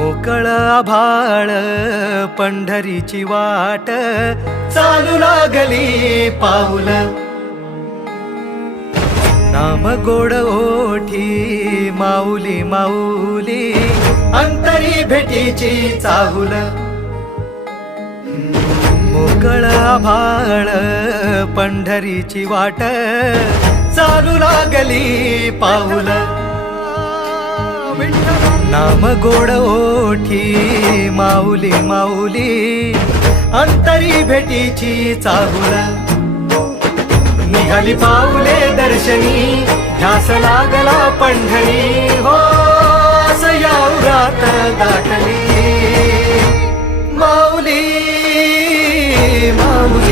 मोकळ आभाळ पंढरीची वाट चालू लागली पाऊल नाम गोड ओठी माऊली माऊली अंतरी भेटीची चाहुल मोकळ आभाळ पंढरीची वाट चालू लागली पाऊल नाम गोड ओठी माऊली माऊली अंतरी भेटीची चाहुल निघाली पाऊले दर्शनी ध्यास लागला पंढरी हो सयावरात गाठली माऊली माऊली